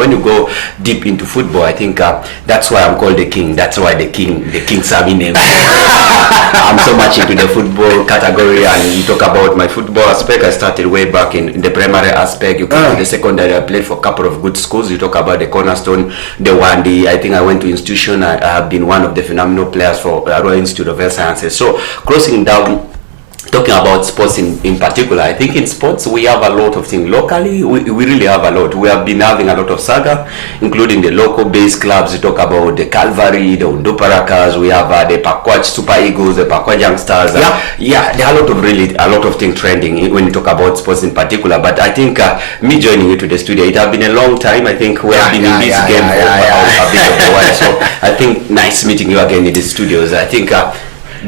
when you go deep into football, I think that's why I'm called the king. That's why the king Sami name. I'm so much into the football category, and you talk about my football aspect. I started way back in the primary aspect. You come to the secondary. I played for a couple of good schools. You talk about the Cornerstone, the Wandi. I think I went to institution. I have been one of the phenomenal players for Royal Institute of Health Sciences. So crossing down, talking about sports in particular, I think in sports we have a lot of things. Locally, we really have a lot. We have been having a lot of saga, including the local based clubs. We talk about the Calvary, the Ondo Parakas, we have the Pakwach Super Eagles, the Pakwach Youngsters. Yeah, there are a lot of things trending when you talk about sports in particular. But I think me joining you to the studio, it has been a long time. I think we have been in this game for a bit of a while. So I think nice meeting you again in the studios. I think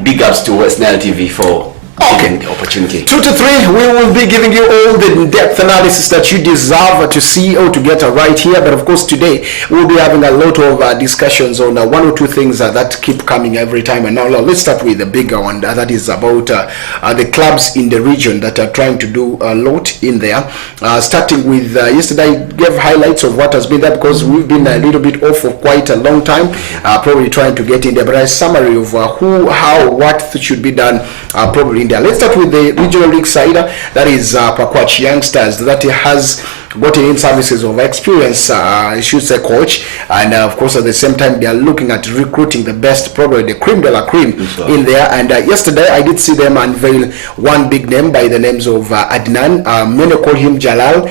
big ups to West Nile TV for the opportunity. 2 to 3, we will be giving you all the in-depth analysis that you deserve to see or to get right here. But of course, today we'll be having a lot of discussions on one or two things that keep coming every time. And now let's start with the bigger one. That is about the clubs in the region that are trying to do a lot in there. Starting with yesterday, I gave highlights of what has been there because we've been a little bit off for quite a long time, probably trying to get in there. But a summary of who, how, what should be done probably in there. Let's start with the regional league side. That is Pakwach Youngsters, that has gotten in services of experience, I should say, coach, and of course at the same time they are looking at recruiting the best, probably the cream de la cream in there. And yesterday I did see them unveil one big name by the names of Adnan. Many call him Jalal,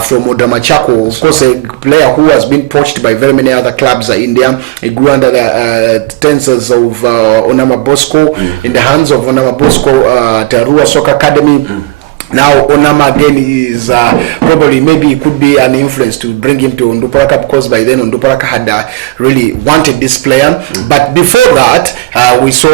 from Odramachako, of course a player who has been poached by very many other clubs in there. He grew under the tenses of Onama Bosco, in the hands of Onama Bosco at Arua Soccer Academy. Now Onama again is probably, maybe it could be an influence to bring him to Onduparaka, because by then Onduparaka had really wanted this player. But before that, we saw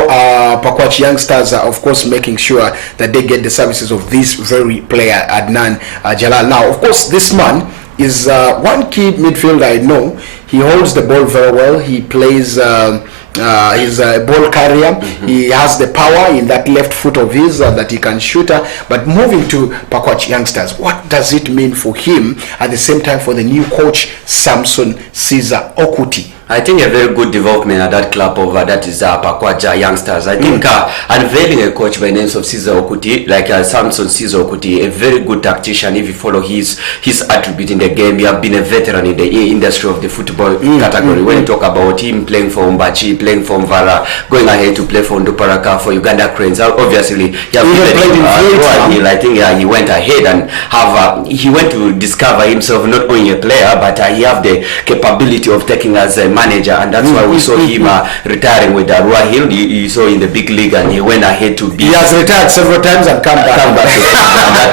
Pakwach Youngsters, of course, making sure that they get the services of this very player, Adnan Jalal. Now, of course, this man is one key midfielder I know. He holds the ball very well. He plays... he's a ball carrier. He has the power in that left foot of his that he can shoot. But moving to Pakwach Youngsters, what does it mean for him at the same time for the new coach, Samson Caesar Okuti? I think a very good development at that club over that is Pakwach Youngsters. I think unveiling a coach by the name of Caesar Okuti, like Samson Caesar Okuti, a very good tactician. If you follow his attribute in the game, he have been a veteran in the industry of the football category. When you talk about him playing for Umbachi, playing for Mvara, going ahead to play for Nduparaka, for Uganda Cranes, obviously he has played in I think he went ahead and he went to discover himself not only a player, but he have the capability of taking as a manager, and that's why we saw him retiring with Arua Hill. You saw in the big league, and he went ahead to be. He has retired several times and come back.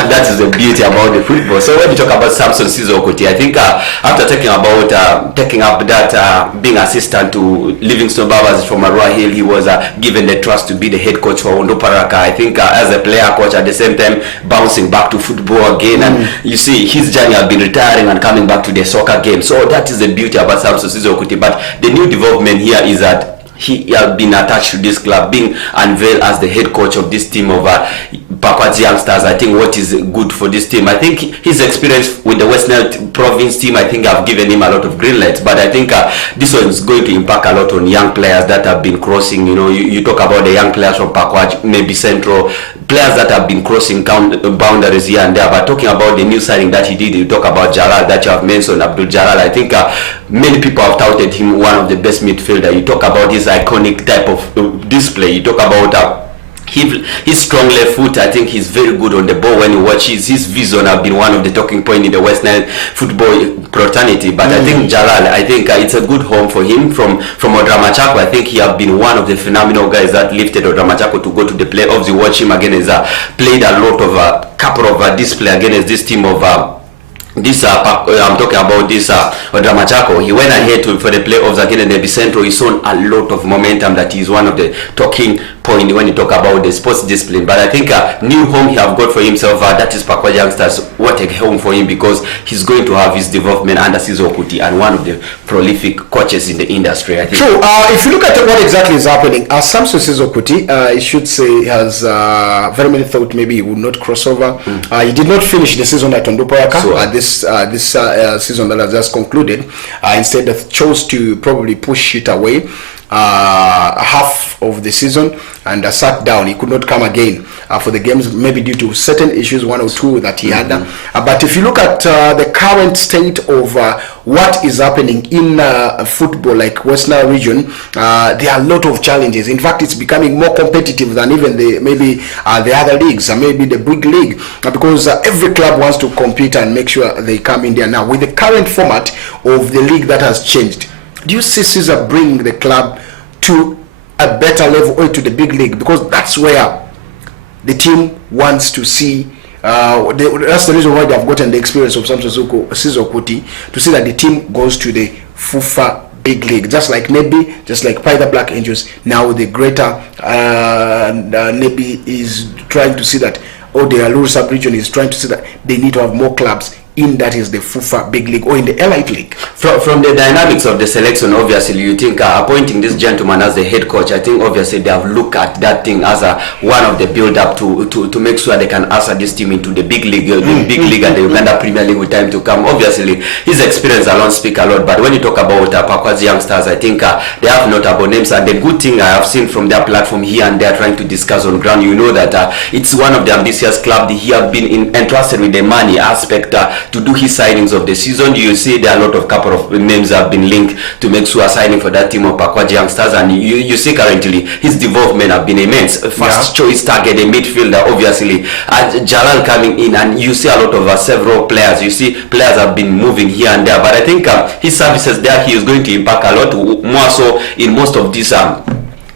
That is the beauty about the football. So when you talk about Samson Caesar Okuti, I think after taking up that being assistant to Livingstone Barbers from Arua Hill, he was given the trust to be the head coach for Ondo Paraka. I think as a player coach, at the same time bouncing back to football again, and you see his journey has been retiring and coming back to the soccer game. So that is the beauty about Samson Caesar Okuti. But the new development here is that he has been attached to this club, being unveiled as the head coach of this team of Pakwach Youngsters. I think what is good for this team, I think his experience with the West Nile province team, I think have given him a lot of green lights. But I think this one is going to impact a lot on young players that have been crossing. You know, you talk about the young players from Pakwach, maybe Central, players that have been crossing boundaries here and there. But talking about the new signing that he did, you talk about Jalal that you have mentioned, Abdul Jalal. I think many people have touted him one of the best midfielder. You talk about his iconic type of display. You talk about his strong left foot. I think he's very good on the ball. When you watch his vision have been one of the talking point in the West Nile football fraternity. But I think Jalal, I think it's a good home for him from Odramachako. I think he have been one of the phenomenal guys that lifted Odramachako to go to the playoffs. You watch him again, he's played a lot of couple of display against this team of I'm talking about this Odramachako. He went ahead for the playoffs again in the Epicentro. He shown a lot of momentum that is one of the talking point when you talk about the sports discipline. But I think new home he have got for himself, that is Pakwach Youngsters. What what a home for him, because he's going to have his development under Sizo Okuti, and one of the prolific coaches in the industry, I think. True. If you look at what exactly is happening, Samson Sizo Okuti, I should say, has very many thought maybe he would not cross over. He did not finish the season at Onduparaka, this season that has just concluded. Instead, chose to probably push it away half of the season, and sat down. He could not come again for the games, maybe due to certain issues, 1 or 2 that he had. But if you look at the current state of what is happening in football, like West Nile region, there are a lot of challenges. In fact, it's becoming more competitive than even the other leagues, maybe the big league, because every club wants to compete and make sure they come in there. Now, with the current format of the league that has changed, do you see Caesar bring the club to a better level, or to the big league? Because that's where the team wants to see. That's the reason why they have gotten the experience of Samson Sizo Okuti, to see that the team goes to the FUFA big league, just like Nebi, just like Paida Black Angels. Now the greater Nebi is trying to see that, or the Aluru sub-region is trying to see that they need to have more clubs in, that is the FUFA big league or in the Elite league. From the dynamics of the selection, obviously you think appointing this gentleman as the head coach, I think obviously they have looked at that thing as one of the build up to make sure they can usher this team into the big league, big league and the Uganda Premier League with time to come. Obviously his experience alone speak a lot, but when you talk about Pakwa's youngsters, I think they have notable names, and the good thing I have seen from their platform here and there trying to discuss on ground, you know that it's one of the ambitious clubs. He have been entrusted with the money aspect to do his signings of the season. You see there are a lot of couple of names have been linked to make sure signing for that team of Pakwaji youngsters, and you see currently his development have been immense. First choice target, a midfielder, obviously Jalal coming in, and you see a lot of several players. You see players have been moving here and there, but I think his services there, he is going to impact a lot more so in most of these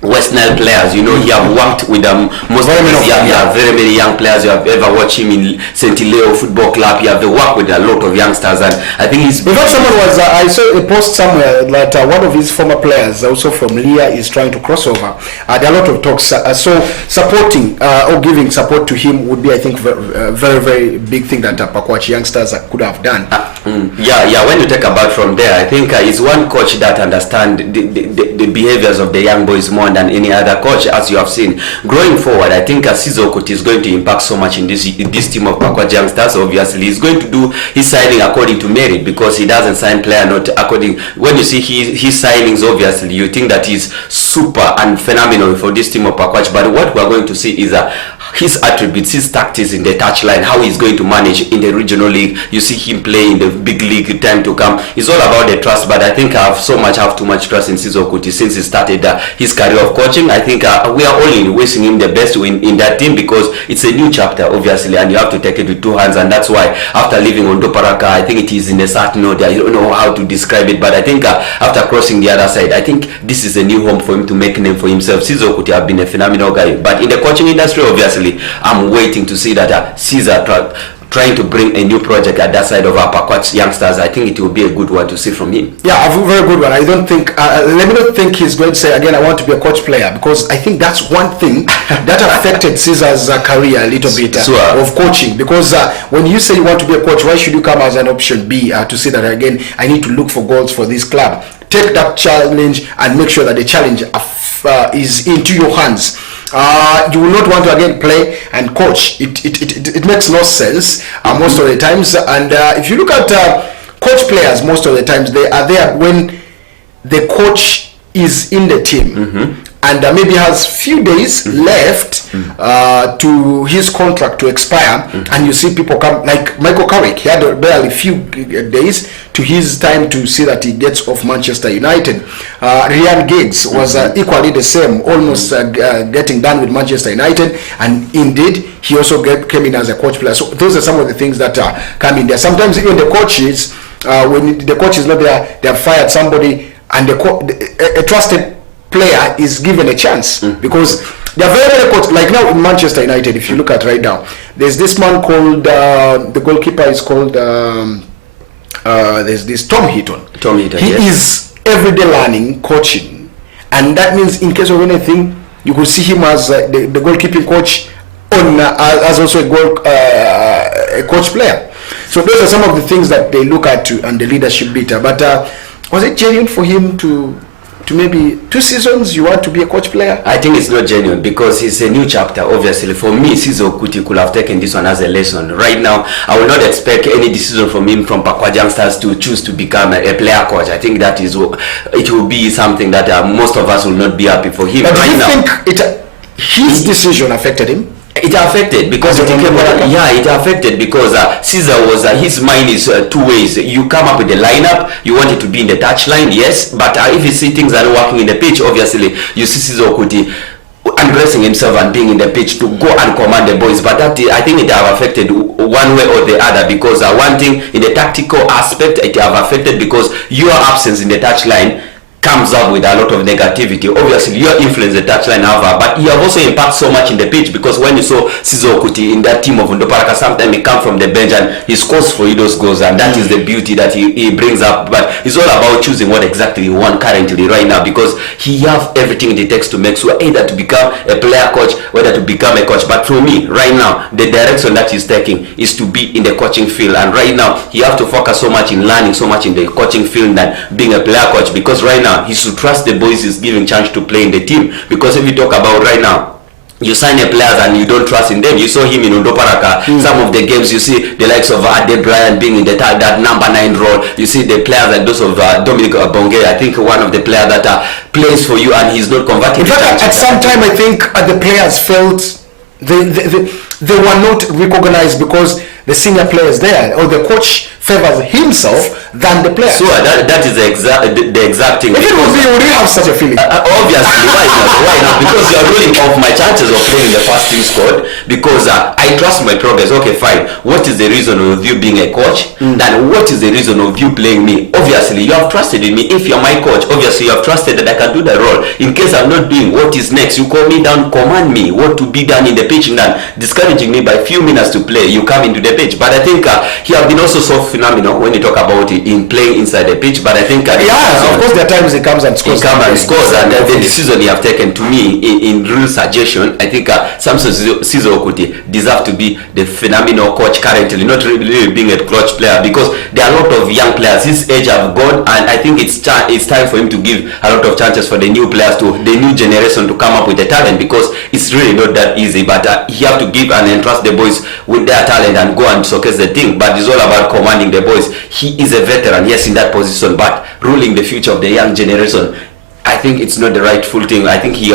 West Nile players. You know, he have worked with most of these very many young players. You have ever watched him in St. Leo Football Club. You have worked with a lot of youngsters, and I think he's. In fact, someone was I saw a post somewhere that one of his former players, also from Leah, is trying to cross over. There are a lot of talks. So supporting or giving support to him would be, I think, very very big thing that Pakwachi youngsters could have done. Yeah. When you take about from there, I think it's one coach that understands the behaviors of the young boys more than any other coach, as you have seen. Growing forward, I think Sizo Okuti is going to impact so much in this team of Pakwaji youngsters. Obviously, he's going to do his signing according to merit, because he doesn't sign player not according. When you see his signings, obviously, you think that he's super and phenomenal for this team of Pakwaji. But what we are going to see is his attributes, his tactics in the touchline, how he's going to manage in the regional league. You see him play in the big league time to come. It's all about the trust, but I think I have too much trust in Sizo Okuti since he started his career of coaching. I think we are all in wishing him the best in that team, because it's a new chapter, obviously, and you have to take it with 2 hands. And that's why after leaving Onduparaka, I think it is in a certain note. I don't know how to describe it, but I think after crossing the other side, I think this is a new home for him to make a name for himself. Sizo Okuti have been a phenomenal guy, but in the coaching industry, obviously, I'm waiting to see that Caesar trying to bring a new project at that side of our Pakwach youngsters. I think it will be a good one to see from him. Yeah, a very good one. I don't think, let me not think he's going to say again, I want to be a coach player, because I think that's one thing that affected Caesar's career a little bit of coaching. Because when you say you want to be a coach, why should you come as an option B to say that again, I need to look for goals for this club? Take that challenge and make sure that the challenge is into your hands. You will not want to again play and coach. It makes no sense most of the times. And if you look at coach players, most of the times they are there when the coach is in the team. And maybe has few days left to his contract to expire, and you see people come, like Michael Carrick, he had barely few days to his time to see that he gets off Manchester United. Ryan Giggs was equally the same, almost getting done with Manchester United, and indeed he also came in as a coach player. So those are some of the things that come in there. Sometimes even the coaches, when the coach is not there, they have fired somebody, and a trusted player is given a chance, because they are very coached. Like now in Manchester United, if you look at right now, there's this man called the goalkeeper is called there's this Tom Heaton. He is everyday learning, coaching, and that means in case of anything, you could see him as the goalkeeping coach on as also a coach player. So those are some of the things that they look at and the leadership bit. But was it genuine for him to maybe 2 seasons you want to be a coach player? I think it's not genuine because it's a new chapter. Obviously, for me, Sizo Okuti could have taken this one as a lesson. Right now, I will not expect any decision from him from Pakwach Youngsters to choose to become a player coach. I think that is it will be something that most of us will not be happy for him. But right do you think his decision affected him? It affected because it affected because Caesar was his mind is 2 ways. You come up with the lineup, you want it to be in the touchline, yes, but if you see things are not working in the pitch, obviously you see Caesar Okuti undressing himself and being in the pitch to go and command the boys. But that I think it have affected one way or the other because one thing in the tactical aspect it have affected because your absence in the touchline comes up with a lot of negativity. Obviously, your influence the touchline have, but you have also impacted so much in the pitch because when you saw Sizo Okuti in that team of Ndoparaka, sometimes he comes from the bench and he scores for you those goals, and that is the beauty that he brings up. But it's all about choosing what exactly you want currently right now because he have everything it takes to make sure either to become a player coach, whether to become a coach. But for me, right now, the direction that he's taking is to be in the coaching field, and right now he have to focus so much in learning so much in the coaching field than being a player coach because right now he should trust the boys he's giving chance to play in the team. Because if you talk about right now, you sign a players and you don't trust in them. You saw him in Ndoparaka. Some of the games you see the likes of Ade Bryan being in that number 9 role. You see the players like those of Dominic Bonge. I think one of the players that plays for you and he's not converting. In fact, at some time I think the players felt they were not recognized because the senior players there or the coach favors himself than the player. So that is the exact thing. If it was me, would you have such a feeling? Obviously, why not? Because you are ruling off my chances of playing in the first team squad because I trust my progress. Okay, fine. What is the reason of you being a coach? Then what is the reason of you playing me? Obviously, you have trusted in me. If you're my coach, obviously you have trusted that I can do the role. In case I'm not doing what is next, you call me down, command me what to be done in the pitch, and then discouraging me by few minutes to play, you come into the pitch. But I think he have been also so phenomenal when you talk about it in playing inside the pitch. But I think of course there are times he comes and scores. And the decision he have taken to me in real suggestion, I think Samson Sizo Okuti deserve to be the phenomenal coach currently, not really being a clutch player because there are a lot of young players his age have gone, and I think it's time for him to give a lot of chances for the new players to the new generation to come up with the talent because it's really not that easy. But he have to give and entrust the boys with their talent and go and showcase the thing. But it's all about commanding the boys. He is a veteran, yes, in that position, but ruling the future of the young generation, I think it's not the rightful thing. I think he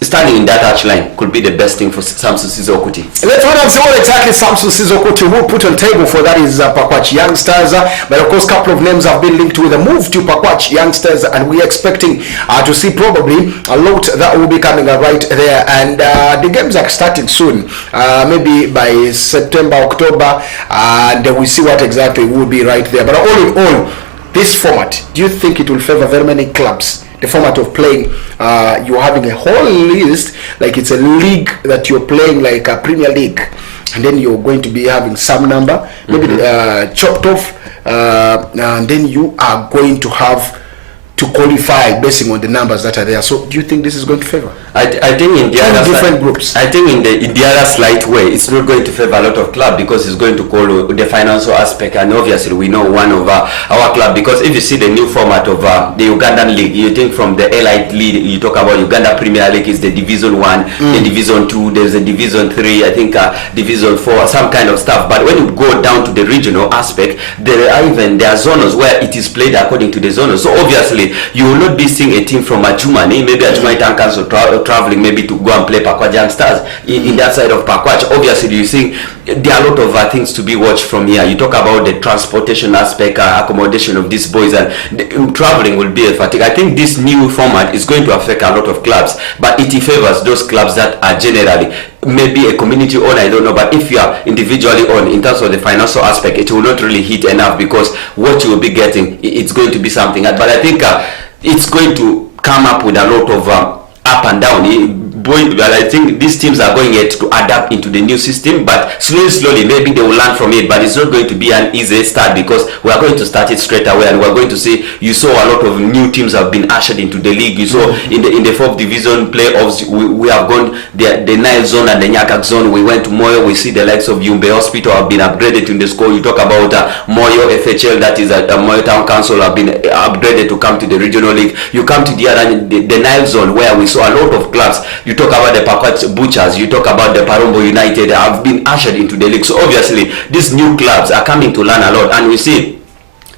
standing in that touchline could be the best thing for Samson Sizo Okuti. Let's find out what exactly Samson Sizo Okuti will put on table for that is Pakwach Youngsters. But of course, a couple of names have been linked with a move to Pakwach Youngsters, and we're expecting to see probably a lot that will be coming right there. And the games are starting soon, maybe by September, October, and we see what exactly will be right there. But all in all, this format, do you think it will favor very many clubs? The format of playing, you're having a whole list, like it's a league that you're playing like a Premier League, and then you're going to be having some number, maybe chopped off, and then you are going to have to qualify based on the numbers that are there. So do you think this is going to favor? I think in the other different groups. I think in the other slight way, it's not going to favor a lot of club because it's going to call the financial aspect, and obviously we know one of our club, because if you see the new format of the Ugandan league, you think from the Elite League, you talk about Uganda Premier League is the Division 1, the Division 2, there's a Division 3, I think Division 4, some kind of stuff. But when you go down to the regional aspect, there are zones where it is played according to the zones. So obviously you will not be seeing a team from Ajumani, maybe Ajumani Tankers or traveling maybe to go and play Pakwach Youngsters in that side of Pakwach. Obviously you see there are a lot of things to be watched from here. You talk about the transportation aspect, accommodation of these boys, and traveling will be a fatigue. I think this new format is going to affect a lot of clubs, but it favors those clubs that are generally maybe a community owner, I don't know, but if you are individually owned, in terms of the financial aspect, it will not really hit enough because what you will be getting, it's going to be something. But I think it's going to come up with a lot of up and down. well, I think these teams are going yet to adapt into the new system, but slowly, maybe they will learn from it. But it's not going to be an easy start, because we are going to start it straight away, and we are going to see. You saw a lot of new teams have been ushered into the league. You saw in the 4th division playoffs, we have gone the Nile zone and the Nyakak zone. We went to Moyo. We see the likes of Yumbe Hospital have been upgraded in the score. You talk about Moyo FHL, that is Moyo Town Council, have been upgraded to come to the regional league. You come to the Nile zone, where we saw a lot of clubs. You talk about the Pakwach Butchers, you talk about the Parombo United, have been ushered into the league. So obviously these new clubs are coming to learn a lot, and we see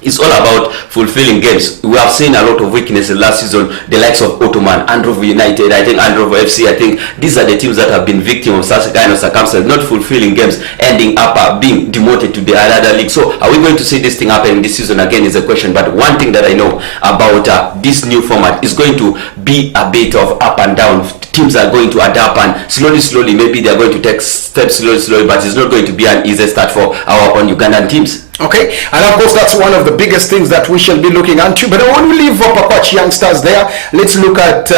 it's all about fulfilling games. We have seen a lot of weaknesses last season. The likes of Ottoman, Androvo United, I think Androvo FC, I think these are the teams that have been victim of such kind of circumstances, not fulfilling games, ending up being demoted to the other league. So are we going to see this thing happen this season again is a question. But one thing that I know about this new format is going to be a bit of up and down. Teams are going to adapt, and slowly, maybe they are going to take steps slowly, but it's not going to be an easy start for our own Ugandan teams. Okay, and of course that's one of the biggest things that we shall be looking into. But when we leave Pakwach youngsters there, let's look at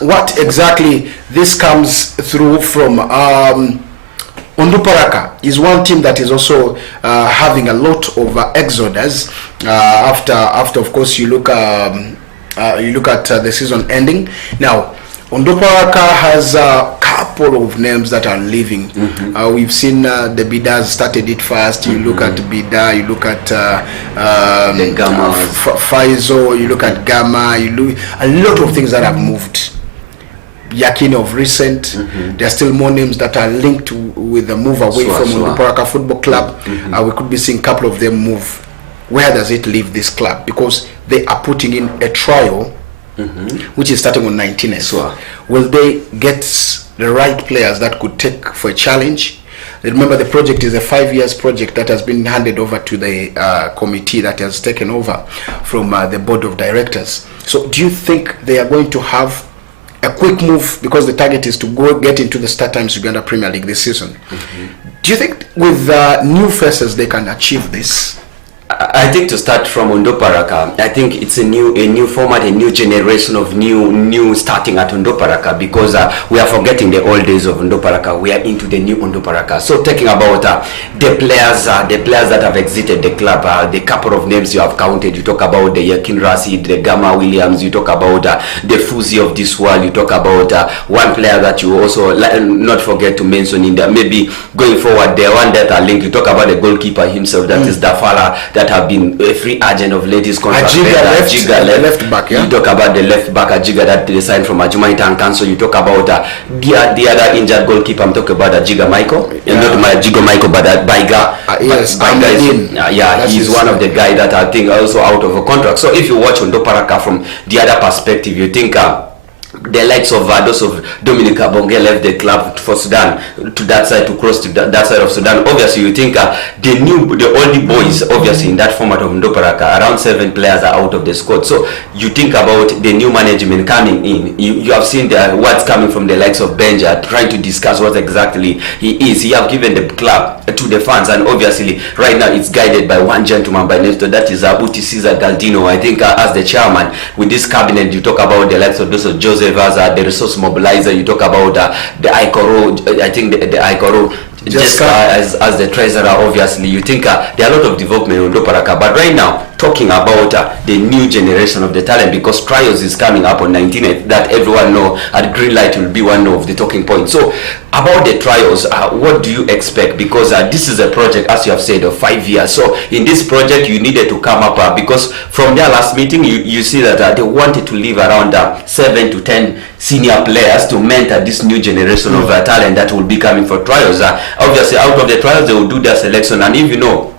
what exactly this comes through from. Onduparaka is one team that is also having a lot of exodus after of course you look at the season ending. Now Onduparaka has a couple of names that are leaving. We've seen the Bidas started it first. You look at Bida, you look at the Gammas, Faizo, you look at Gamma, you look a lot of things that have moved. Yakin of recent, there are still more names that are linked with the move away from Onduparaka Football Club. We could be seeing a couple of them move. Where does it leave this club? Because they are putting in a trial, which is starting on 19th. Will they get the right players that could take for a challenge? Remember, the project is a 5 years project that has been handed over to the committee that has taken over from the board of directors. So do you think they are going to have a quick move, because the target is to go get into the StarTimes Uganda Premier League this season? Do you think with new faces they can achieve this? I think to start from Onduparaka, I think it's a new format, a new generation of new starting at Onduparaka, because we are forgetting the old days of Onduparaka. We are into the new Onduparaka. So talking about the players that have exited the club, the couple of names you have counted. You talk about the Yakin Rashid, the Gamma Williams. You talk about the Fuzi of this world. You talk about one player that you also not forget to mention in there. Maybe going forward, the one that are linked. You talk about the goalkeeper himself, that is Dafala, that have been a free agent of ladies contract. Ajiga left back, yeah? You talk about the left back Ajiga that they signed from Ajuma Town Council. You talk about the other injured goalkeeper. I'm talking about Ajiga Michael. Not my Ajiga Michael, but Baiga. Yes, Baiga he's one of the guys that I think also out of a contract. So if you watch Onduparaka from the other perspective, you think the likes of those of Dominic Abonge left the club for Sudan to that side, to cross to that side of Sudan. Obviously, you think the oldie boys, obviously in that format of Onduparaka, around 7 players are out of the squad. So you think about the new management coming in. You have seen what's coming from the likes of Benja, trying to discuss what exactly he is. He have given the club to the fans, and obviously right now it's guided by one gentleman by name, that is Uti Cesar Galdino. I think as the chairman with this cabinet, you talk about the likes of those of Joseph as the resource mobilizer. You talk about the ICORO, I think the ICORO Jessica as the treasurer. Obviously you think there are a lot of development in Onduparaka, but right now talking about the new generation of the talent, because trials is coming up on 19th, that everyone know at green light will be one of the talking points. So about the trials, what do you expect? Because this is a project, as you have said, of 5 years. So in this project you needed to come up because from their last meeting you see that they wanted to leave around 7 to 10 senior players to mentor this new generation of talent that will be coming for trials. Obviously out of the trials they will do their selection, and if you know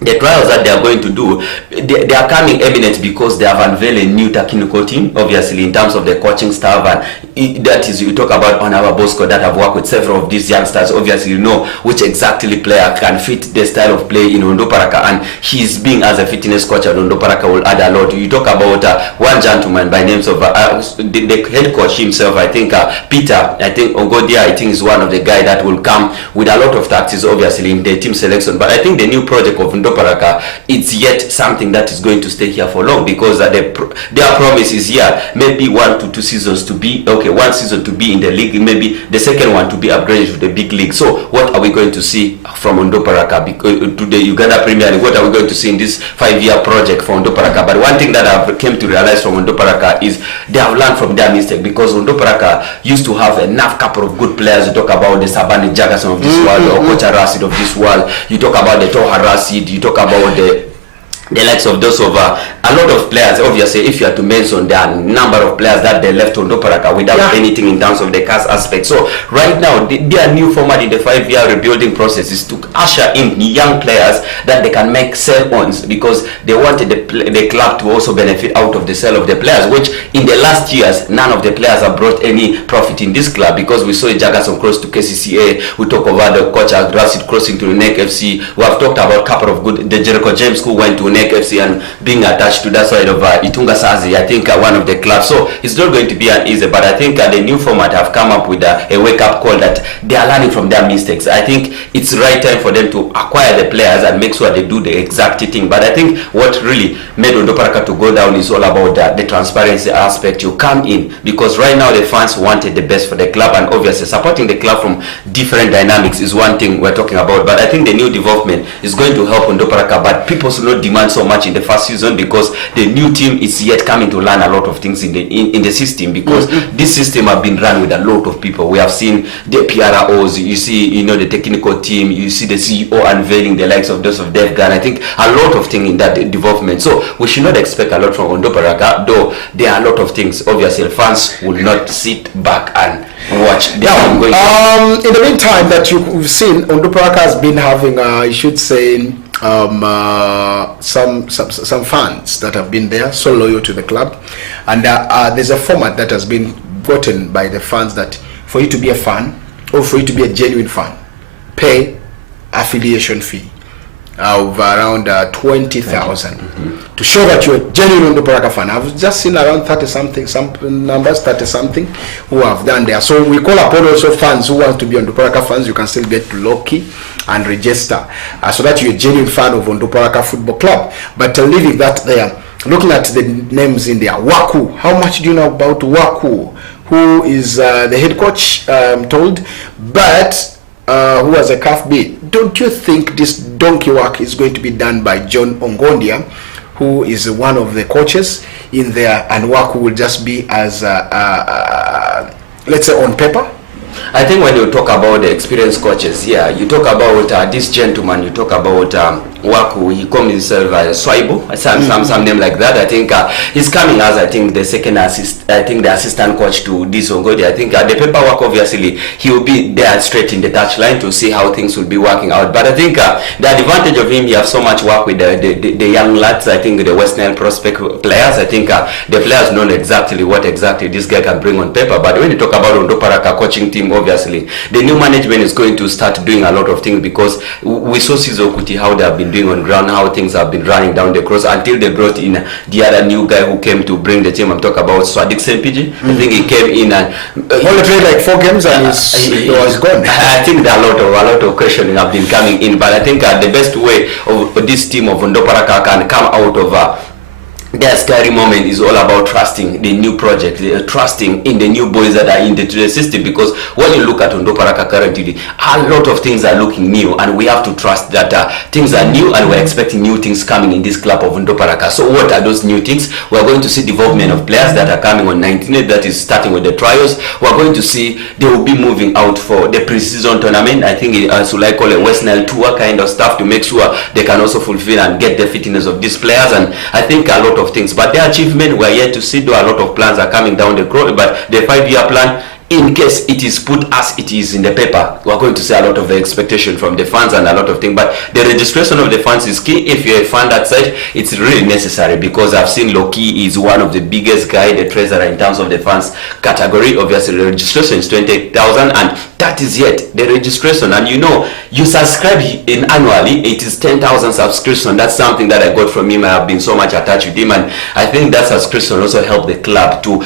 the trials that they are going to do, they are coming eminent because they have unveiled a new technical team, obviously in terms of the coaching staff, and that is, you talk about Onaba Bosco that have worked with several of these youngsters. Obviously you know which exactly player can fit the style of play in Onduparaka, and he's being as a fitness coach at Onduparaka will add a lot. You talk about one gentleman by names of the head coach himself, I think Peter, I think Ongodia, I think is one of the guy that will come with a lot of tactics obviously in the team selection. But I think the new project of Onduparaka, it's yet something that is going to stay here for long, because their promise is here maybe 1 to 2 seasons to be okay. okay, one season to be in the league, maybe the second one to be upgraded to the big league. So what are we going to see from Ondoparaka to the Uganda Premier League? What are we going to see in this 5-year project for Ondoparaka? But one thing that I've came to realize from Ondoparaka is they have learned from their mistake, because Ondoparaka used to have enough couple of good players. You talk about the Sabani Jagason of this world, or Coach Arasid of this world. You talk about the Toha Rasid. You talk about the likes of those of a lot of players. Obviously, if you are to mention, there are a number of players that they left Ondoparaka without anything in terms of the cast aspect. So right now, their new format in the 5-year rebuilding process is to usher in young players that they can make sell-ons, because they wanted the club to also benefit out of the sale of the players, which in the last years, none of the players have brought any profit in this club, because we saw Jagason cross to KCCA. We talk about the coach Rasid crossing to the NEC FC. We have talked about a couple of good, the Jericho James who went to NEC FC and being attached to that side of Itunga Sazi, I think one of the clubs. So it's not going to be an easy, but I think the new format have come up with a wake-up call that they are learning from their mistakes. I think it's the right time for them to acquire the players and make sure they do the exact thing. But I think what really made Ondoparaka to go down is all about the transparency aspect. You come in because right now the fans wanted the best for the club, and obviously supporting the club from different dynamics is one thing we're talking about. But I think the new development is going to help Ondoparaka, but people should not demand so much in the first season, because the new team is yet coming to learn a lot of things in the system, because this system have been run with a lot of people. We have seen the PROs, you see, the technical team, you see the CEO unveiling the likes of those of Devgan. I think a lot of things in that development. So we should not expect a lot from Ondoparaka, though there are a lot of things. Obviously, fans will not sit back and watch. In the meantime, that you've seen, Ondoparaka has been having, I should say, some fans that have been there, so loyal to the club, and there's a format that has been gotten by the fans that for you to be a fan, or for you to be a genuine fan, pay affiliation fee of around 20,000 to show that you're a genuine Ondoparaka fan. I've just seen around 30 something who have done there. So we call upon also fans who want to be Ondoparaka fans. You can still get to Loki and register so that you're a genuine fan of Ondoparaka Football Club. But leaving that there, looking at the names in there, Waku. How much do you know about Waku, who is the head coach, I'm told, but who has a calf bid? Don't you think this donkey work is going to be done by John Ongondia, who is one of the coaches in there, and Waku will just be as let's say on paper? I think when you talk about the experienced coaches, you talk about this gentleman, you talk about Waku, he calls himself Swaibo, some name like that. I think he's coming as, I think, the second the assistant coach to this Ongodi. I think the paperwork, obviously, he will be there straight in the touchline to see how things will be working out. But I think the advantage of him, he has so much work with the young lads, I think the West Nile prospect players. I think the players know exactly what exactly this guy can bring on paper. But when you talk about Ondoparaka coaching team, obviously, the new management is going to start doing a lot of things, because we saw Sizo Kuti, how they have been doing on ground, how things have been running down the cross, until they brought in the other new guy who came to bring the team. I'm talking about Swadik Sempiji. I think he came in and only played like 4 games and he was gone. I think there are a lot of questioning have been coming in, but I think the best way of this team of Ondoparaka can come out of their scary moment is all about trusting the new project, trusting in the new boys that are into the system. Because when you look at Ondoparaka currently, a lot of things are looking new, and we have to trust that things are new, and we're expecting new things coming in this club of Ondoparaka. So what are those new things? We're going to see development of players that are coming on 19th, that is starting with the trials. We're going to see they will be moving out for the pre-season tournament. I think Sulai call a West Nile tour kind of stuff to make sure they can also fulfill and get the fitness of these players. And I think a lot of things, but their achievement we're yet to see, though a lot of plans are coming down the road. But the 5-year plan, in case it is put as it is in the paper, we're going to see a lot of the expectation from the fans and a lot of things. But the registration of the fans is key. If you're a fan that side, it's really necessary, because I've seen Loki is one of the biggest guy, the treasurer, in terms of the fans category. Obviously the registration is 28,000, and that is yet the registration. And you subscribe in annually, it is 10,000 subscription. That's something that I got from him. I have been so much attached with him, and I think that subscription also helped the club to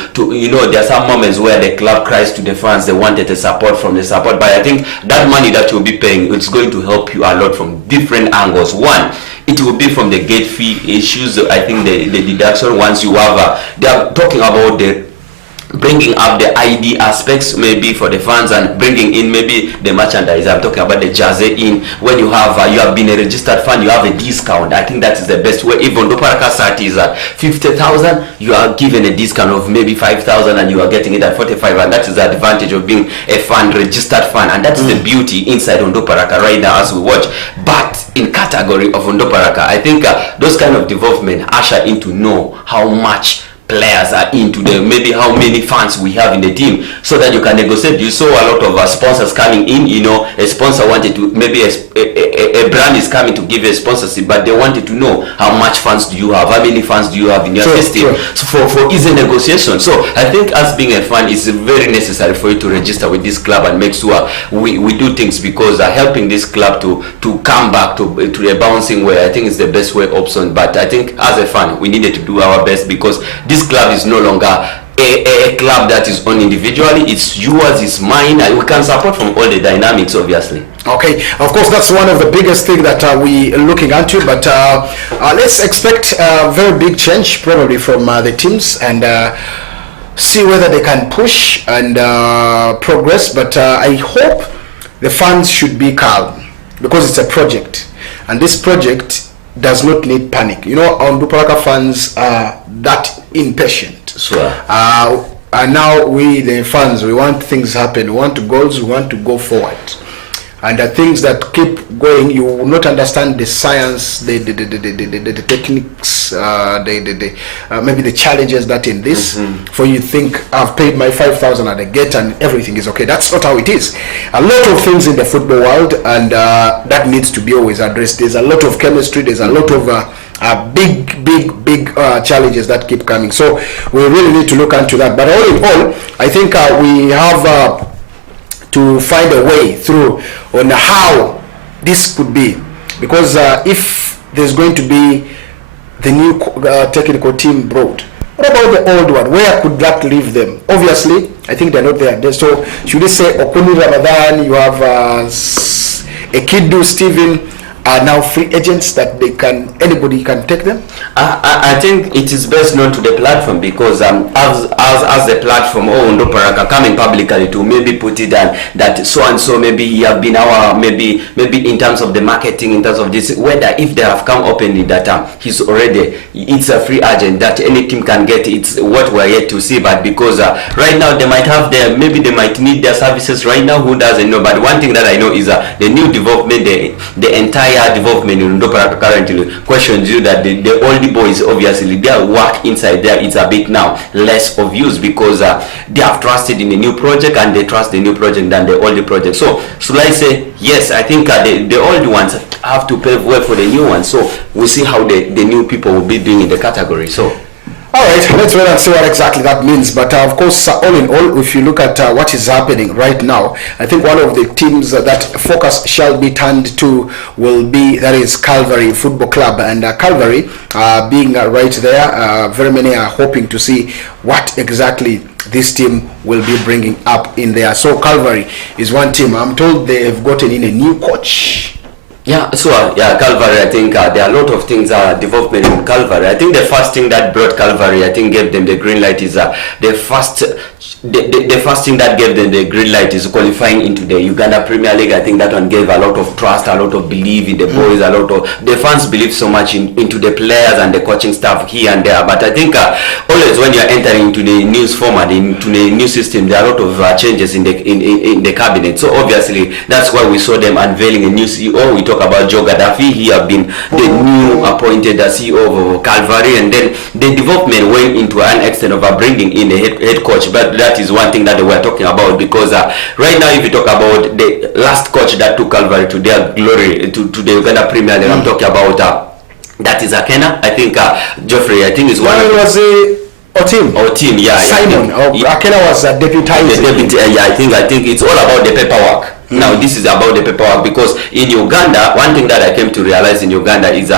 there are some moments where the club cries to the fans, they wanted the support from the support. But I think that money that you'll be paying, it's going to help you a lot from different angles. One, it will be from the gate fee issues. I think the deduction, once you have they are talking about the bringing up the ID aspects maybe for the fans, and bringing in maybe the merchandise. I'm talking about the jersey in. When you have you have been a registered fan, you have a discount. I think that is the best way. If Ondo Paraka Sat is at 50,000, you are given a discount of maybe 5,000 and you are getting it at 45, and that is the advantage of being a fan, registered fan, and that's the beauty inside Ondo Paraka right now as we watch. But in category of Ondo Paraka, I think those kind of development usher in to know how much players are into the, maybe how many fans we have in the team, so that you can negotiate. You saw a lot of sponsors coming in. You know, a sponsor wanted to, maybe a brand is coming to give you a sponsorship, but they wanted to know how much fans do you have, how many fans do you have in your system, so for easy negotiation. So I think as being a fan, it's very necessary for you to register with this club and make sure we do things, because helping this club to come back to a bouncing way, I think is the best way option. But I think as a fan, we needed to do our best, because this club is no longer a club that is owned individually. It's yours, it's mine, and we can support from all the dynamics, obviously. Okay, of course, that's one of the biggest things that we are looking into, but let's expect a very big change probably from the teams, and see whether they can push and progress. But I hope the fans should be calm, because it's a project, and this project does not need panic. You know, Ondo Paraka fans are that impatient. Sure. And now we, the fans, we want things happen. We want goals. We want to go forward. And the things that keep going, you will not understand the science, the techniques, maybe the challenges that in this. For you think, I've paid my 5,000 at the gate and everything is okay. That's not how it is. A lot of things in the football world, and that needs to be always addressed. There's a lot of chemistry. There's a lot of big challenges that keep coming. So we really need to look into that. But all in all, I think we have to find a way through on how this could be, because if there's going to be the new technical team brought, what about the old one? Where could that leave them? Obviously, I think they're not there. So should we say Okuni Ramadan, you have Ekidu, Steven, are now free agents that anybody can take them? I think it is best known to the platform, because as the platform Ondo Paraka coming publicly to maybe put it down that so and so maybe he have been our maybe in terms of the marketing, in terms of this, whether if they have come openly that he's already, it's a free agent that any team can get. It's what we're yet to see. But because right now they might have maybe they might need their services right now, who doesn't know. But one thing that I know is the new development, the entire development in Ondo Paraka currently questions you that the old boys, obviously their work inside there is a bit now less of use, because they have trusted in the new project, and they trust the new project than the old project. So should I say yes, I think the old ones have to pave way for the new ones. So we'll see how the new people will be doing in the category. So all right, let's wait and see what exactly that means. But of course, all in all, if you look at what is happening right now, I think one of the teams that focus shall be turned to will be, that is Calvary Football Club. And Calvary being right there, very many are hoping to see what exactly this team will be bringing up in there. So Calvary is one team. I'm told they have gotten in a new coach. Yeah, so Calvary, I think there are a lot of things development in Calvary. I think the first thing that brought Calvary, I think gave them the green light is the first thing that gave them the green light is qualifying into the Uganda Premier League. I think that one gave a lot of trust, a lot of belief in the boys, a lot of the fans believe so much into the players and the coaching staff here and there. But I think always when you're entering into the new format, into the new system, there are a lot of changes in the cabinet. So obviously that's why we saw them unveiling a new CEO. We talk about Joe Gaddafi. He have been the new appointed CEO of Calvary, and then the development went into an extent of bringing in a head coach. But that is one thing that they were talking about, because right now if you talk about the last coach that took Calvary to their glory, to the Uganda Premier League, I'm talking about that is Akena. I think Geoffrey, I think is one. Was Otim, yeah. Simon, Akena was deputizing. I think it's all about the paperwork. Now this is about the paperwork, because in Uganda, one thing that I came to realize in Uganda is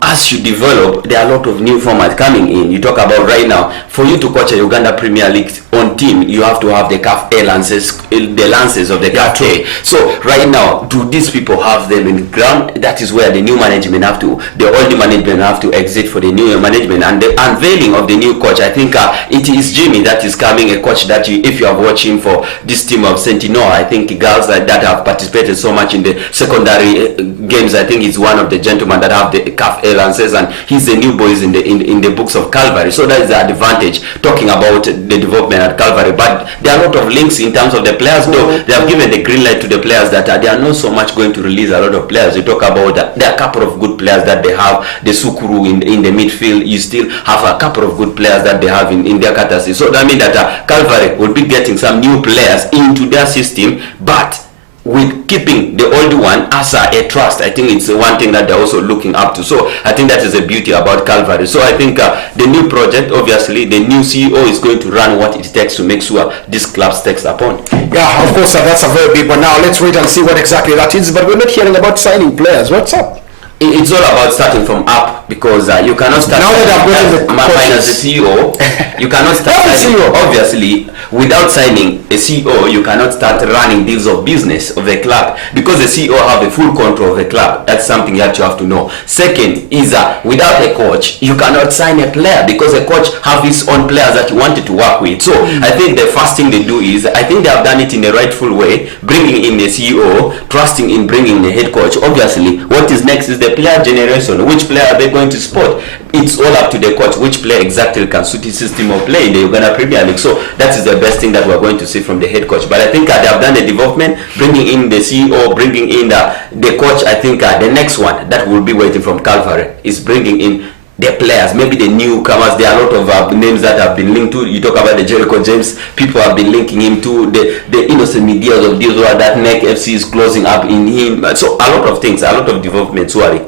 as you develop, there are a lot of new formats coming in. You talk about right now, for you to coach a Uganda Premier League on team, you have to have the CAF A lances, the lances of the CAF A. So right now, do these people have them in the ground? That is where the new management have to, the old management have to exit for the new management. And the unveiling of the new coach, I think it is Jimmy that is coming, a coach that you, if you have watched him for this team of Sentinel, I think girls that have participated so much in the secondary games, I think he's one of the gentlemen that have the CAF A lances, and he's the new boys in the books of Calvary. So that is the advantage, talking about the development at Calvary. But there are a lot of links in terms of the players, though they have given the green light to the players that they are not so much going to release a lot of players. You talk about that there are a couple of good players that they have, the Sukuru in the midfield. You still have a couple of good players that they have in their courtesy. So that means that Calvary will be getting some new players into their system, but with keeping the old one as a trust. I think it's one thing that they're also looking up to. So I think that is the beauty about Calvary. So I think the new project, obviously the new CEO is going to run what it takes to make sure this club takes upon. Yeah, of course, that's a very big one. Now let's wait and see what exactly that is. But we're not hearing about signing players. What's up? It's all about starting from up, because you cannot start now that I've gotten as a CEO. You cannot start signing, obviously without signing a CEO. You cannot start running deals of business of the club, because the CEO have the full control of the club. That's something that you have to know. Second is without a coach, you cannot sign a player, because a coach have his own players that he wanted to work with. So I think the first thing they do is, I think they have done it in the rightful way, bringing in the CEO, trusting in bringing the head coach. Obviously what is next is the player generation. Which player are they going to spot? It's all up to the coach, which player exactly can suit his system of play in the Uganda Premier League. So that is the best thing that we're going to see from the head coach. But I think they have done the development, bringing in the CEO, bringing in the coach. I think the next one that will be waiting from Calvary is bringing in the players, maybe the newcomers. There are a lot of names that have been linked to. You talk about the Jericho James, people have been linking him to the innocent media of this, or that NEC FC is closing up in him. So a lot of things, a lot of developments. Sorry.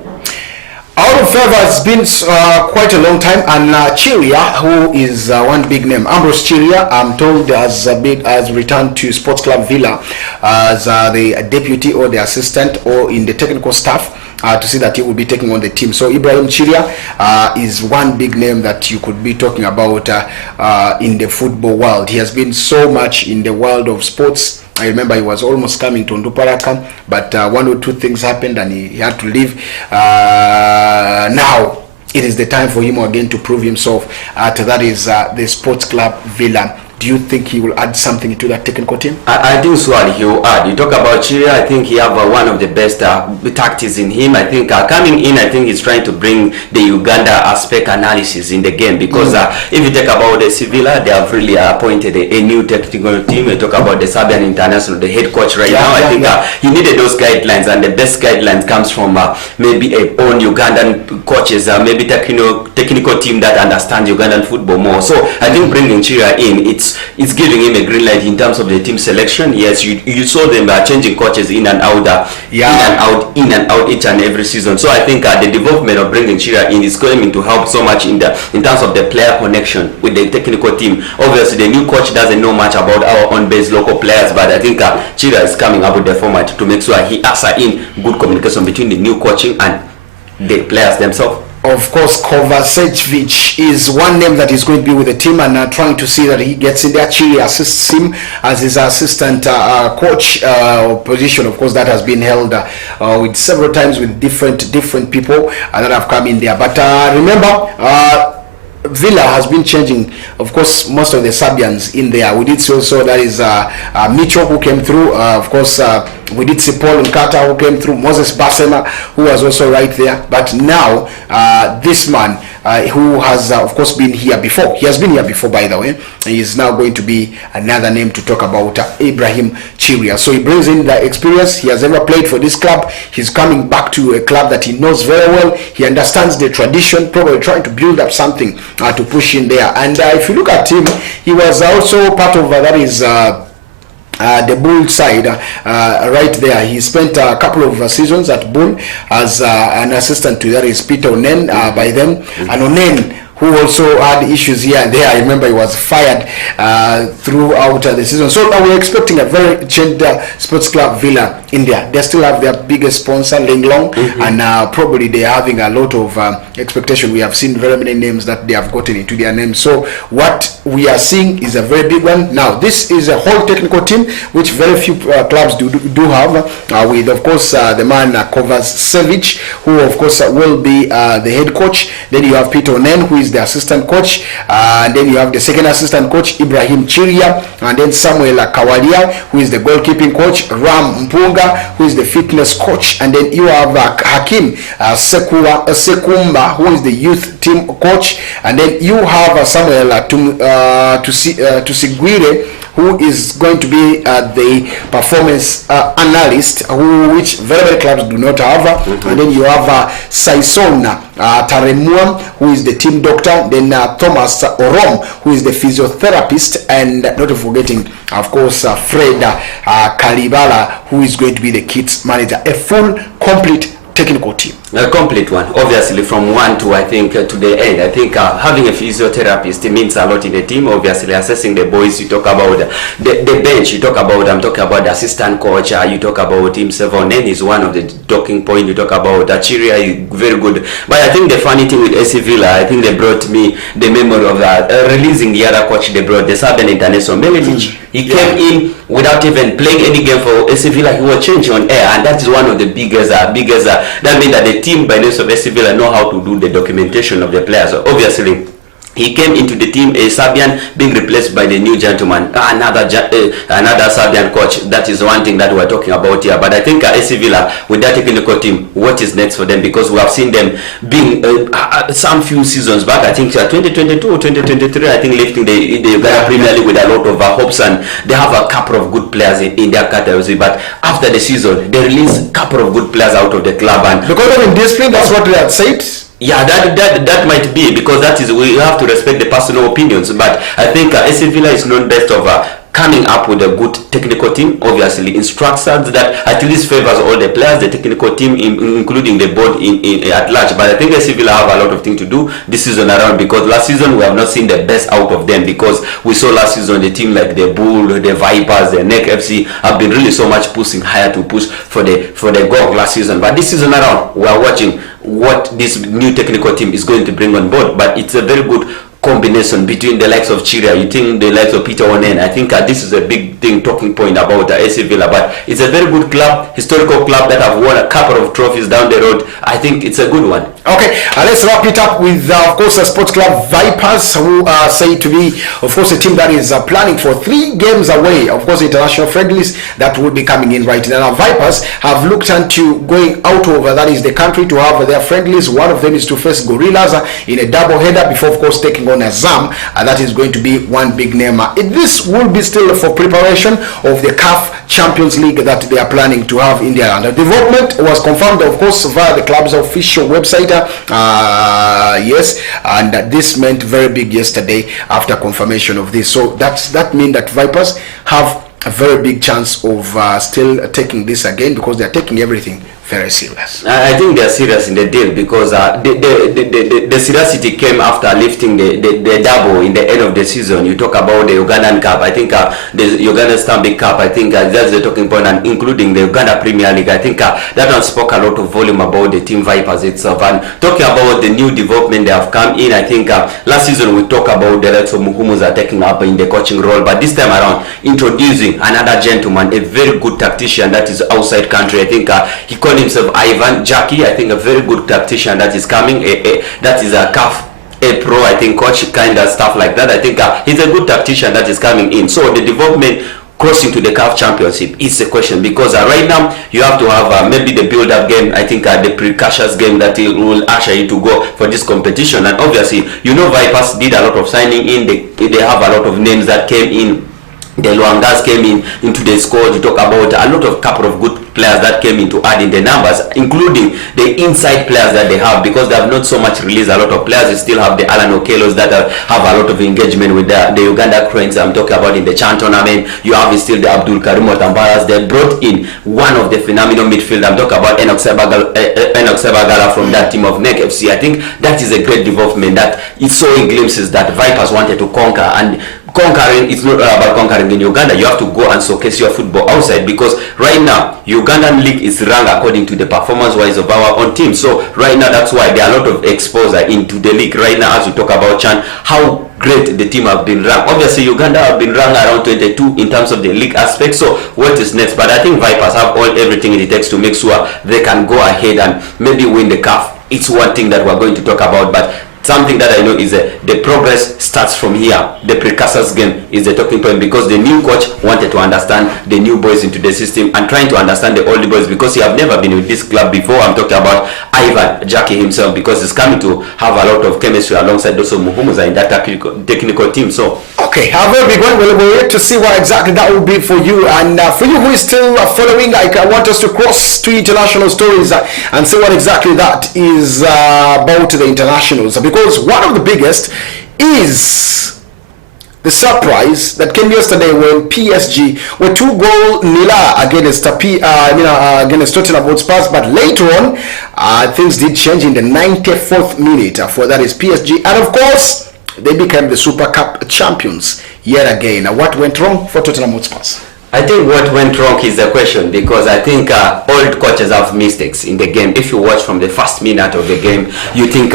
Out of favor has been quite a long time, and Chiria, who is one big name, Ambrose Chiria, I'm told has returned to Sports Club Villa as the deputy or the assistant or in the technical staff, to see that he will be taking on the team. So Ibrahim Chiria is one big name that you could be talking about in the football world. He has been so much in the world of sports. I remember he was almost coming to Nduparaka, but one or two things happened and he had to leave. Now it is the time for him again to prove himself. That is the Sports Club Villa. Do you think he will add something to that technical team? I think so. He will add. You talk about Chiria, I think he have one of the best tactics in him. I think coming in, I think he's trying to bring the Uganda aspect analysis in the game, because if you talk about the Sevilla, they have really appointed a new technical team. You talk about the Serbian international, the head coach right now. I think he needed those guidelines, and the best guidelines comes from maybe a own Ugandan coaches, maybe technical team that understands Ugandan football more. So I think bringing Chiria in, it's giving him a green light in terms of the team selection. Yes, you saw them changing coaches in and out, in and out each and every season. So I think the development of bringing Chiria in is going to help so much in terms of the player connection with the technical team. Obviously, the new coach doesn't know much about our own-based local players, but I think Chiria is coming up with the format to make sure he usher in good communication between the new coaching and the players themselves. Of course, Kovacevic is one name that is going to be with the team, and trying to see that he gets in there. Chiria assists him as his assistant coach position. Of course, that has been held with several times with different people that have come in there. But remember, Villa has been changing, of course, most of the Serbians in there. We did see also that is Micho, who came through. Of course, we did see Paul Nkata, who came through. Moses Basema, who was also right there. But now, this man, who has, of course, been here before. He has been here before, by the way. He is now going to be another name to talk about, Ibrahim Chiria. So he brings in the experience. He has ever played for this club. He's coming back to a club that he knows very well. He understands the tradition, probably trying to build up something to push in there. And if you look at him, he was also part of that is the Bull side, right there. He spent a couple of seasons at Bull as an assistant to that is Peter Onen by them. And Onen, who also had issues here and there. I remember he was fired throughout the season. So now we're expecting a very changed Sports Club Villa India. They still have their biggest sponsor, Linglong, and probably they are having a lot of expectation. We have seen very many names that they have gotten into their names. So what we are seeing is a very big one. Now, this is a whole technical team, which very few clubs do have, with, of course, the man Kovacevic, who, of course, will be the head coach. Then you have Peter Onen, who is the assistant coach. And then you have the second assistant coach, Ibrahim Chiria. And then Samuel Kawalia, who is the goalkeeping coach. Ram Mpunga, who is the fitness coach. And then you have Hakim Sekumba, who is the youth team coach. And then you have Samuel Tusigwire, who is going to be the performance analyst, which very many clubs do not have. And then you have Saison Taremuam, who is the team doctor. Then Thomas Orom, who is the physiotherapist, and not forgetting, of course, Fred Kalibala, who is going to be the kids manager. A full, complete technical team. A complete one, obviously, from one to, I think, to the end. I think having a physiotherapist means a lot in the team. Obviously, assessing the boys, you talk about the bench, you talk about, I'm talking about the assistant coach, you talk about Team 7, is one of the talking point. You talk about Chiria, very good. But I think the funny thing with AC Villa, I think they brought me the memory of that, releasing the other coach they brought, the Serbian international, Meletic. He came in without even playing any game for AC Villa. He was changed on air, and that is one of the biggest, that means that the team by the name of AC Villa know how to do the documentation of the players. So obviously, he came into the team, a Serbian, being replaced by the new gentleman, another Serbian coach. That is one thing that we're talking about here. But I think AC Villa, with that technical team, what is next for them? Because we have seen them being some few seasons back, I think 2022 or 2023, I think lifting the Uganda Premier League with a lot of hopes, and they have a couple of good players in their category. But after the season, they release a couple of good players out of the club, and because of indiscipline, that's what they had said. Yeah, that might be, because that is, we have to respect the personal opinions. But I think AC Villa is known best of coming up with a good technical team, obviously instructions that at least favors all the players, the technical team, including the board in at large. But I think AC Villa have a lot of things to do this season around, because last season we have not seen the best out of them, because we saw last season the team like the Bull, the Vipers, the NEC FC have been really so much pushing higher to push for the goal last season. But this season around, we are watching what this new technical team is going to bring on board. But it's a very good combination between the likes of Chiria, you think the likes of Peter Onen. I think this is a big thing, talking point about AC Villa. But it's a very good club, historical club that have won a couple of trophies down the road. I think it's a good one. Okay, let's wrap it up with, of course, the Sports Club Vipers, who are said to be, of course, a team that is planning for 3 games away, of course, international friendlies that will be coming in right now. Vipers have looked into going out over, that is the country, to have their friendlies. One of them is to face Gorillas in a double header before, of course, taking on Azam, and that is going to be one big name. This will be still for preparation of the CAF Champions League that they are planning to have in their under development. Was confirmed, of course, via the club's official website. Yes, and this meant very big yesterday after confirmation of this. So that means that Vipers have a very big chance of still taking this again, because they are taking everything very serious. I think they are serious in the deal, because the seriously came after lifting the double in the end of the season. You talk about the Ugandan Cup. I think the Ugandan Stanbic Cup, I think that's the talking point, and including the Uganda Premier League. I think that one spoke a lot of volume about the team Vipers itself. And talking about the new development they have come in, I think last season we talked about the likes of Muhumuza taking up in the coaching role, but this time around introducing another gentleman, a very good tactician that is outside country. I think he called himself Ivan Jackie. I think a very good tactician that is coming. That is a CAF a pro, I think, coach kind of stuff like that. I think he's a good tactician that is coming in. So the development crossing to the CAF Championship is a question, because right now you have to have maybe the build-up game. I think the precautious game that will usher you to go for this competition. And obviously, you know, Vipers did a lot of signing in. They have a lot of names that came in. The Luangas came into the squad. You talk about a lot of couple of good players that came in to add in the numbers, including the inside players that they have, because they have not so much released a lot of players. They still have the Alan Okelos that have a lot of engagement with the Uganda Cranes. I'm talking about in the Chan tournament. You have still the Abdul Karim Otambaras. They brought in one of the phenomenal midfield. I'm talking about Enoch Sebagala from that team of NEC FC. I think that is a great development that it's showing glimpses that Vipers wanted to conquer. And conquering, it's not about conquering in Uganda. You have to go and showcase your football outside, because right now you Ugandan league is ranked according to the performance-wise of our own team. So right now, that's why there are a lot of exposure into the league right now as we talk about Chan, how great the team have been ranked. Obviously, Uganda have been ranked around 22 in terms of the league aspect. So what is next? But I think Vipers have everything it takes to make sure they can go ahead and maybe win the CAF. It's one thing that we're going to talk about, but something that I know is the progress starts from here. The precursors game is the talking point, because the new coach wanted to understand the new boys into the system and trying to understand the old boys, because he have never been with this club before. I'm talking about Ivan Jackie himself, because he's coming to have a lot of chemistry alongside those of Muhumuza in that technical team. So okay, however, we'll wait to see what exactly that will be for you. And for you who is still following, I want us to cross to international stories and see what exactly that is about the internationals. Because one of the biggest is the surprise that came yesterday when PSG were 2-0 against against Tottenham Hotspur. But later on, things did change in the 94th minute. For that is PSG, and of course, they became the Super Cup champions yet again. Now, what went wrong for Tottenham Hotspur? I think what went wrong is the question, because I think old coaches have mistakes in the game. If you watch from the first minute of the game, you think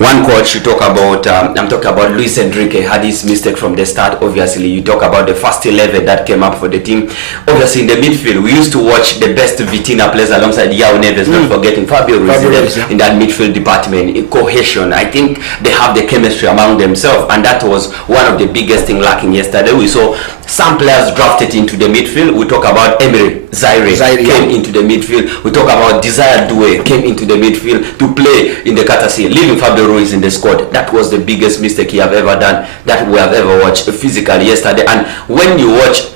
one coach, you talk about, I'm talking about Luis Enrique, had his mistake from the start. Obviously, you talk about the first 11 that came up for the team. Obviously, in the midfield, we used to watch the best Vitina players alongside Yao Neves, not forgetting Fabio Ruiz in that midfield department. In cohesion, I think they have the chemistry among themselves, and that was one of the biggest thing lacking yesterday. We saw some players drafted into the midfield. We talk about Emery Zaire came into the midfield. We talk about Desire Doué came into the midfield to play in the courtesy, leaving Fabio Ruiz in the squad. That was the biggest mistake he have ever done, that we have ever watched physically yesterday. And when you watch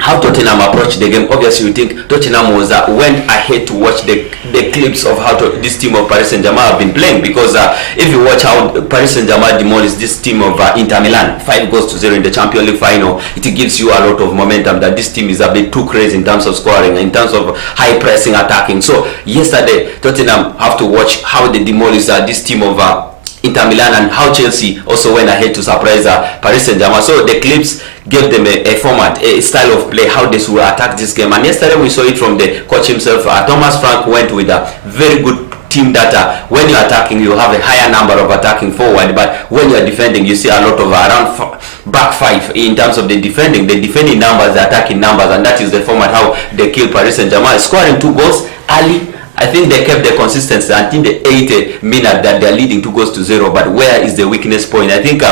how Tottenham approached the game, obviously you think Tottenham was went ahead to watch the clips of how this team of Paris Saint-Germain have been playing, because if you watch how Paris Saint-Germain demolished this team of Inter Milan 5-0 in the Champions League final, it gives you a lot of momentum that this team is a bit too crazy in terms of scoring, in terms of high pressing, attacking. So yesterday Tottenham have to watch how they demolished this team of Inter Milan, and how Chelsea also went ahead to surprise Paris Saint-Germain. So the clips gave them a format, a style of play, how they should attack this game. And yesterday we saw it from the coach himself. Thomas Frank went with a very good team data. When you're attacking, you have a higher number of attacking forward, but when you're defending, you see a lot of around back five in terms of the defending numbers, the attacking numbers, and that is the format how they kill Paris Saint-Germain, scoring 2 goals early. I think they kept the consistency until the 80th minute that they're leading 2-0. But where is the weakness point? I think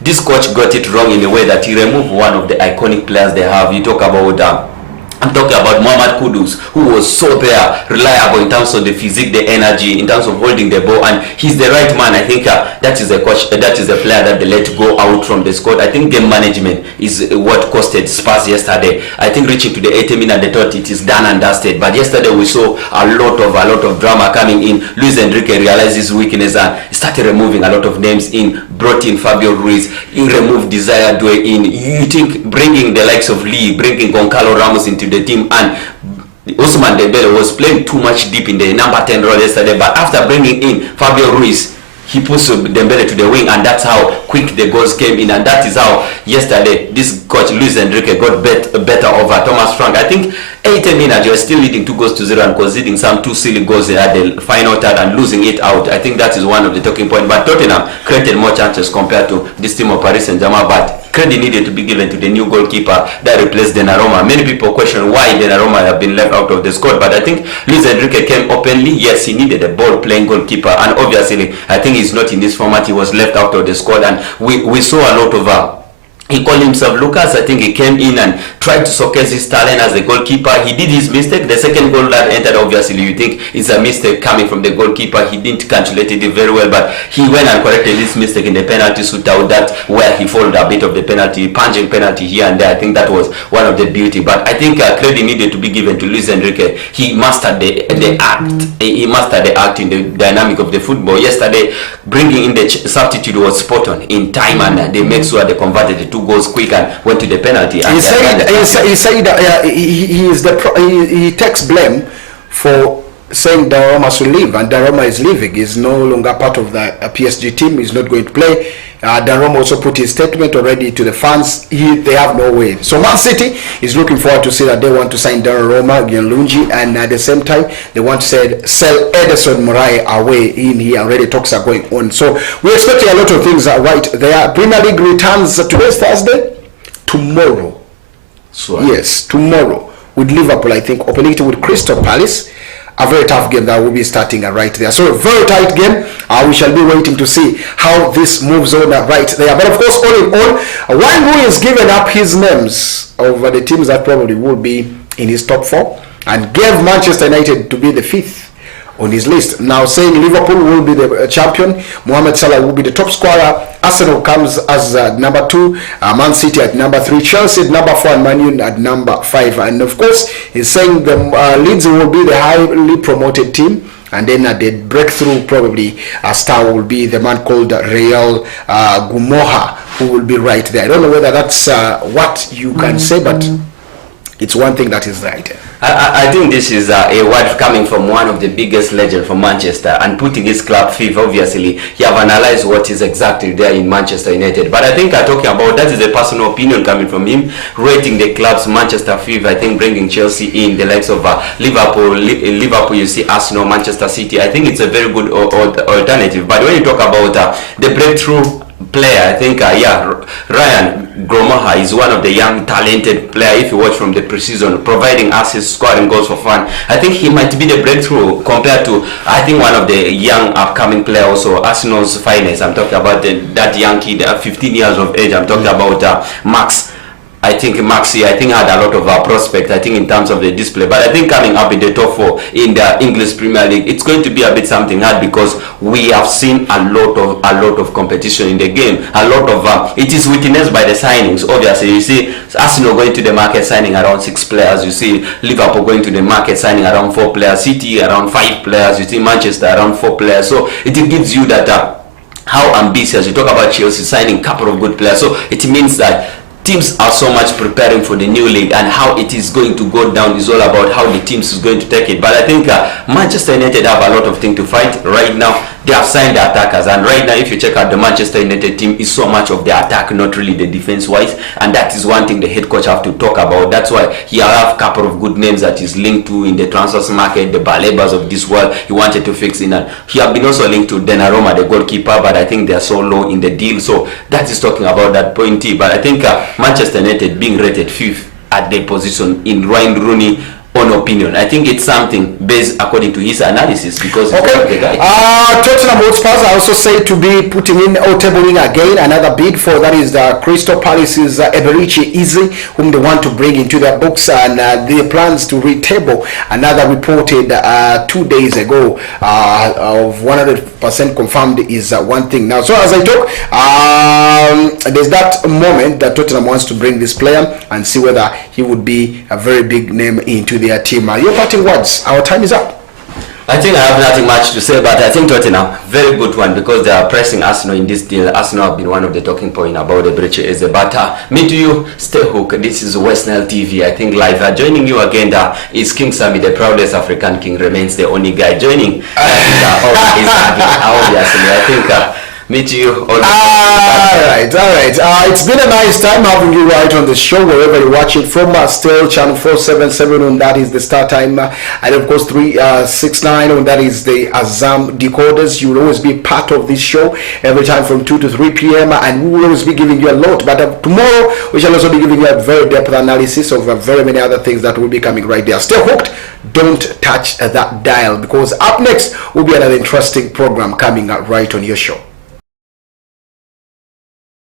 this coach got it wrong in a way that he removed one of the iconic players they have. You talk about I'm talking about Mohamed Kudus, who was so there, reliable in terms of the physique, the energy, in terms of holding the ball, and he's the right man. I think that is the coach, that is the player that they let go out from the squad. I think game management is what costed Spurs yesterday. I think reaching to the 80th minute, they thought it is done and dusted. But yesterday we saw a lot of drama coming in. Luis Enrique realized his weakness and started removing a lot of names in, brought in Fabio Ruiz, he removed Desire Doué in. You think bringing the likes of Lee, bringing Goncalo Ramos into the team, and Ousmane Dembele was playing too much deep in the number 10 role yesterday. But after bringing in Fabio Ruiz, he pushed Dembele to the wing, and that's how quick the goals came in. And that is how yesterday this coach Luis Enrique got better over Thomas Frank. I think 80 minutes, you're still leading 2-0 and conceding some 2 silly goals at the final third and losing it out. I think that is one of the talking points. But Tottenham created more chances compared to this team of Paris Saint-Germain. But credit needed to be given to the new goalkeeper that replaced Donnarumma. Many people question why Donnarumma have been left out of the squad, but I think Luis Enrique came openly. Yes, he needed a ball-playing goalkeeper, and obviously I think he's not in this format. He was left out of the squad, and we saw a lot of he called himself Lucas. I think he came in and tried to showcase his talent as a goalkeeper. He did his mistake. The second goal that entered, obviously you think it's a mistake coming from the goalkeeper. He didn't calculate it very well, but he went and corrected his mistake in the penalty shootout, that where he followed a bit of the penalty, punching penalty here and there. I think that was one of the beauty. But I think credit needed to be given to Luis Enrique. He mastered the act. He mastered the act in the dynamic of the football. Yesterday, bringing in the substitute was spot on in time, and they make sure they converted the 2 goals quick and went to the penalty. And he said he takes blame for saying Donnarumma should leave, and Donnarumma is leaving. He's no longer part of the PSG team. He's not going to play. Donnarumma also put his statement already to the fans. They have no way. So Man City is looking forward to see that they want to sign Donnarumma, Gianluigi, and at the same time they want to sell Ederson Morai away in here. Already talks are going on. So we're expecting a lot of things right there. Premier League returns today's Thursday. Tomorrow. So, yes, tomorrow with Liverpool, I think, opening it with Crystal Palace. A very tough game that will be starting right there. So a very tight game. We shall be waiting to see how this moves on right there. But of course, all in all, Wayne Rooney has given up his names over the teams that probably will be in his top 4 and gave Manchester United to be the 5th on his list. Now saying Liverpool will be the champion, Mohamed Salah will be the top scorer, Arsenal comes as number 2, Man City at number 3, Chelsea at number 4, and Man U at number 5. And of course, he's saying the Leeds will be the highly promoted team. And then at the breakthrough, probably a star will be the man called Real Gumoha, who will be right there. I don't know whether that's what you can say, but it's one thing that is right. I think this is a word coming from one of the biggest legends from Manchester and putting his club fifth. Obviously, he have analyzed what is exactly there in Manchester United. But I think talking about that is a personal opinion coming from him, rating the club's Manchester fifth. I think bringing Chelsea in, the likes of Liverpool, you see Arsenal, Manchester City. I think it's a very good alternative. But when you talk about the breakthrough player, I think Ryan Gromoha is one of the young talented player. If you watch from the preseason, providing assists, scoring goals for fun, I think he might be the breakthrough compared to, I think, one of the young upcoming player, also Arsenal's finest. I'm talking about that young kid, 15 years of age. I'm talking about Max. I think Maxi, had a lot of prospect, I think, in terms of the display. But I think coming up in the top 4 in the English Premier League, it's going to be a bit something hard because we have seen a lot of competition in the game. A lot of it is witnessed by the signings. Obviously, you see Arsenal going to the market signing around 6 players. You see Liverpool going to the market signing around 4 players. City around 5 players. You see Manchester around 4 players. So it gives you that how ambitious. You talk about Chelsea signing a couple of good players. So it means that teams are so much preparing for the new league, and how it is going to go down is all about how the teams is going to take it. But I think Manchester United have a lot of things to fight right now. They have signed the attackers, and right now if you check out the Manchester United team, is so much of the attack, not really the defense wise, and that is one thing the head coach have to talk about. That's why he have a couple of good names that is linked to in the transfers market, the Balebas of this world. He wanted to fix in, and he have been also linked to Donnarumma, the goalkeeper, but I think they are so low in the deal. So that is talking about that point. But I think Manchester United being rated 5th at the position in Wayne Rooney own opinion, I think it's something based according to his analysis, because okay. Tottenham Hotspur are also said to be putting in or tabling again another bid for, that is the Crystal Palace's Eberechi Eze, whom they want to bring into their books, and their plans to retable another reported 2 days ago of 100% confirmed is one thing. Now, so as I talk, there's that moment that Tottenham wants to bring this player and see whether he would be a very big name into their team. Your parting words. Our time is up. I think I have nothing much to say, but I think Tottenham, very good one, because they are pressing Arsenal in this deal. Arsenal have been one of the talking point about the Eberechi Eze. But me to you, stay hooked. This is West Nile TV, I think, live. Joining you again is King Sammy, the proudest African king, remains the only guy joining. Obviously, I think meet you all right. It's been a nice time having you right on the show, wherever you watch it from. Still channel 477 on that is the start time, and of course 369 on that is the Azam decoders. You will always be part of this show every time from 2 to 3 p.m. and we will always be giving you a lot. But tomorrow we shall also be giving you a very depth analysis of very many other things that will be coming right there. Stay hooked. Don't touch that dial, because up next will be another interesting program coming right on your show.